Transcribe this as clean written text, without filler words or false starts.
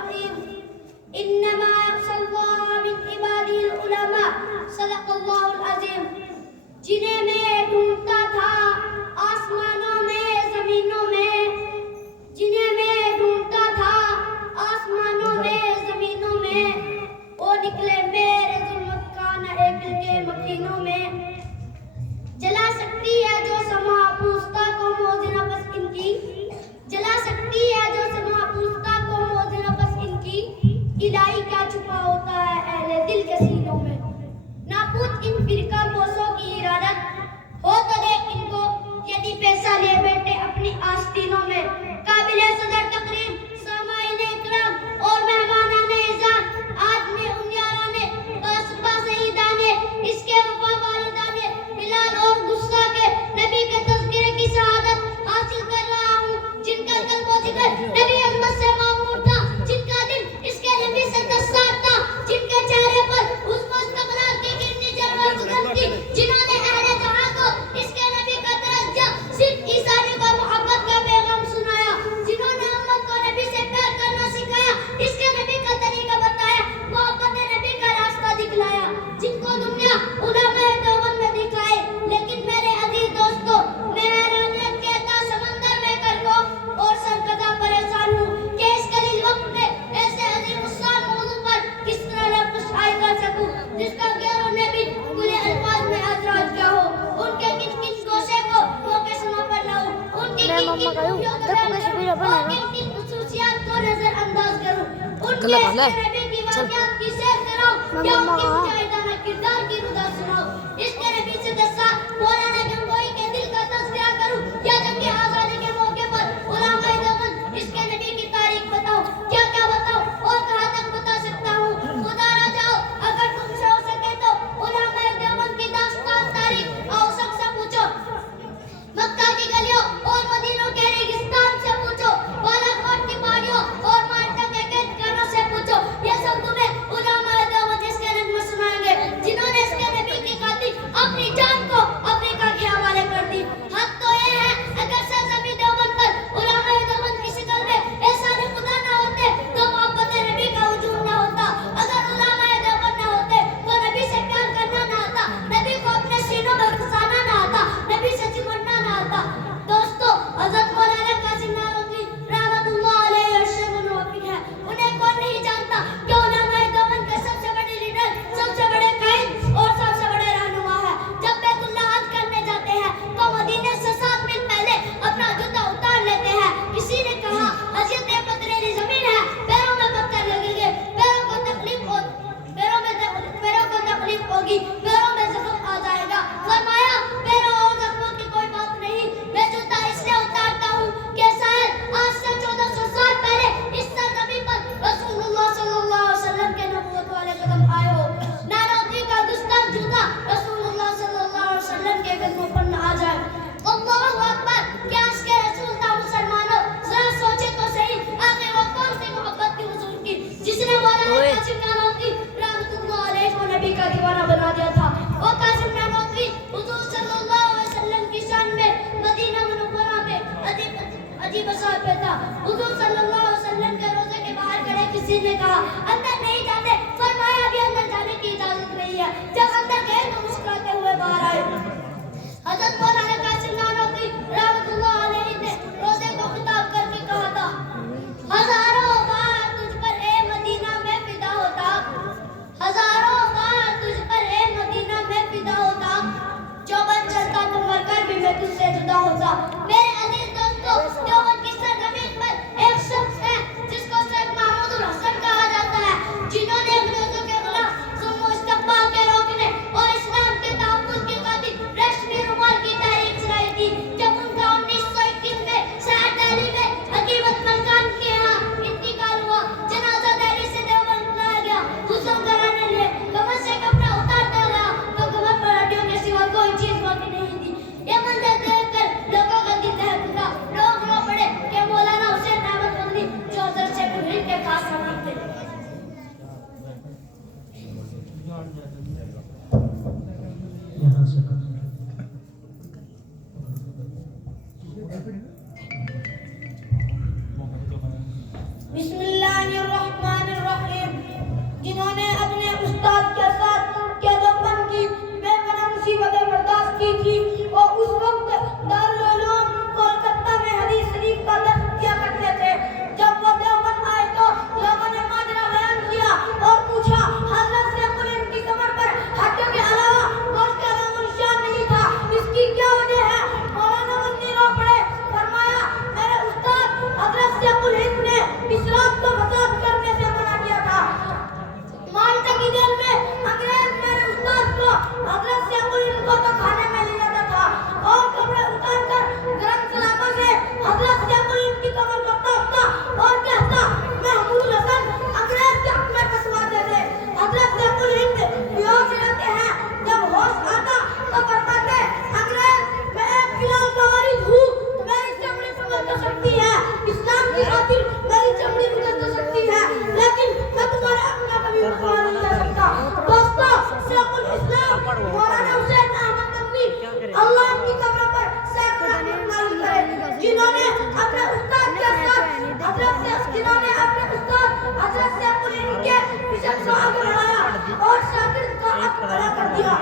الرحيم إنما يخشى الله من عباده العلماء صدق الله العظيم جنہیں میں ڈھونڈتا تھا آسمانوں میں زمینوں میں جنہیں میں ڈھونڈتا تھا آسمانوں میں زمینوں میں وہ نکلے میرے ظلمت خانہ دل کے مکینوں میں جلا سکتی ہے جو سما پوستا کو موزنا بس ان کی جلا سکتی ہے جو سما پوستا کو موزنا بس ان کی الہی کیا چھپا ہوتا ہے اہل دل کے سینوں میں نہ پوچھ ان فرقہ بوسوں کی ارادت ہو تو دیکھ ان کو یدی پیسہ لے بیٹھے اپنی آستینوں میں قابل صدر تقریب سامعین اکرام اور مہمانان اعزاز آج میں ان یارانے باسپا سیدانے اس کے وفا والدانے بلال اور غصہ کے نبی کے تذکرے کی سعادت حاصل کر رہا ہوں جن کا قلب و جگر نبی احمد سے معمور تھا جن کا دل اس کے نبی سے دستار تھا جن کے چہرے پر اس مستقبل کی کرنی جلوہ گزرتی جنہوں نے اہل جہاں کو اس کے نبی کا درجہ صرف عیسانی کو محبت کا پیغام سنایا جنہوں نے امت کو نبی سے پیار کرنا سکھایا اس کے نبی کا طریقہ بتایا محبت نبی کا راستہ دکھلایا جن کو دنیا علماء دیوبند میں دکھائے لیکن میرے عزیز دوستو میں حیرانیت کہتا سمندر میں کر کو اور سرکردہ پریشان ہوں کہ اس قلیل وقت میں ایسے عظیم الشان موضوع پر کس طرح لفظ شائع کر سکوں جس کا غیروں نے بھی پورے الفاظ میں اعتراض کیا ہو ان کے کن کن گوشے کو موقع سما پر لاؤں ان کی کن کن خوبیوں کو بیان کروں اور کن کن خصوصیات کو نظر انداز کروں ان کے اس نبی کی واقعات کی سیر کراؤں یا ان کی مجاہدانہ کردار کی ردا سناؤں اس کے نبی سے دسا مولانا گنگوئی کے دل کا تذکرہ کروں یا جنگ آزادی کے موقع پر علماء دیوبند اس کے نبی کی تاریخ بتاؤں کیا کیا بتاؤں اور کہاں تک بتا سکتا ہوں خدا را جاؤ اگر تم سے ہو سکے تو علماء دیوبند کی داستان تاریخ آؤ سب سے پوچھو مکہ کی گلیوں اور مدینوں کے ریگستان سے پوچھو بالا کوٹ کی پہاڑیوں اور مالٹا کے قیدخانوں سے پوچھو یہ سب تمہیں علماء دیوبند اس کے نغمے سنائیں گے جنہوں نے اس کے نبی کی خاطر اپنی جان کو افریقہ کے حوالے کر دی حق تو یہ ہے اگر سرزمین دیوبند پر علماء دیوبند کی شکل میں احسان خدا نہ ہوتے تو محبت نبی کا وجود نہ ہوتا اگر علماء دیوبند نہ ہوتے تو نبی سے پیار کرنا نہ آتا نبی کو اپنے سینوں میں گھسانا نہ آتا نبی سے چمٹنا نہ آتا دوستو حضرت مولانا قاسم نانوتوی رحمت اللہ علیہ عرش منوفق ہے انہیں کون نہیں جانتا کہ علماء دیوبند کے سب سے بڑے لیڈر سب سے بڑے قائد اور سب سے بڑے رہنما ہے جب بیت اللہ حج کرنے جاتے ہیں تو مدینے سے 7 میل پہلے اپنا جوتا اتار لیتے ہیں کسی نے کہا حج یہ پتھریلی زمین ہے پیروں میں پتھر لگیں گے پیروں کو تکلیف ہوگی پیروں میں زخم آ جائے گا فرمایا پیروں اور زخموں کی کوئی بات نہیں میں جوتا اس لیے اتارتا ہوں کہ شاید آج سے 1400 سال پہلے اس سرزمین پر رسول اللہ صلی اللہ علیہ وسلم کے نبوت والے قدم آئے ہو نانوتوی کا گستاخ جوتا رسول اللہ صلی اللہ علیہ وسلم کے قدموں پر نہ آ جائے اللہ اکبر کیا اس کے رسول تھا مسلمانوں ذرا سوچے تو صحیح آخر وہ کون سی محبت کی حضور کی جس نے مولانا قاسم نانوتوی رحمت اللہ علیہ کو نبی کا دیوانہ بنا دیا تھا وہ قاسم نانوتوی حضور صلی اللہ علیہ وسلم کی شان میں مدینہ منورہ میں عجیب اثر پہ تھا حضور صلی اللہ علیہ وسلم کے روزے کے باہر کھڑے کسی نے کہا اندر نہیں جاتے فرمایا ابھی اندر جانے کی اجازت نہیں ہے جب اندر گئے تو مسکراتے ہوئے باہر آئے حضرت مولانا قاسم نانوتوی رحمت اللہ علیہ نے روزے کو خطاب کر کے کہا تھا ہزاروں بار تجھ پر اے مدینہ میں فدا ہوتا ہزاروں بار تجھ پر اے مدینہ میں فدا ہوتا چوبن چلتا تو مر کر بھی میں تجھ سے جدا ہوتا میرے عزیز دوستو دیوبند کی سرزمین پر ایک شخص ہے جس کو شیخ محمود الحسن کہا جاتا ہے جنہوں نے انگریزوں کے خلاف ظلم و استقبال کے روکنے اور اسلام کے تحفظ کی خاطر ریشمی رومال کی تحریک ادا کر دیا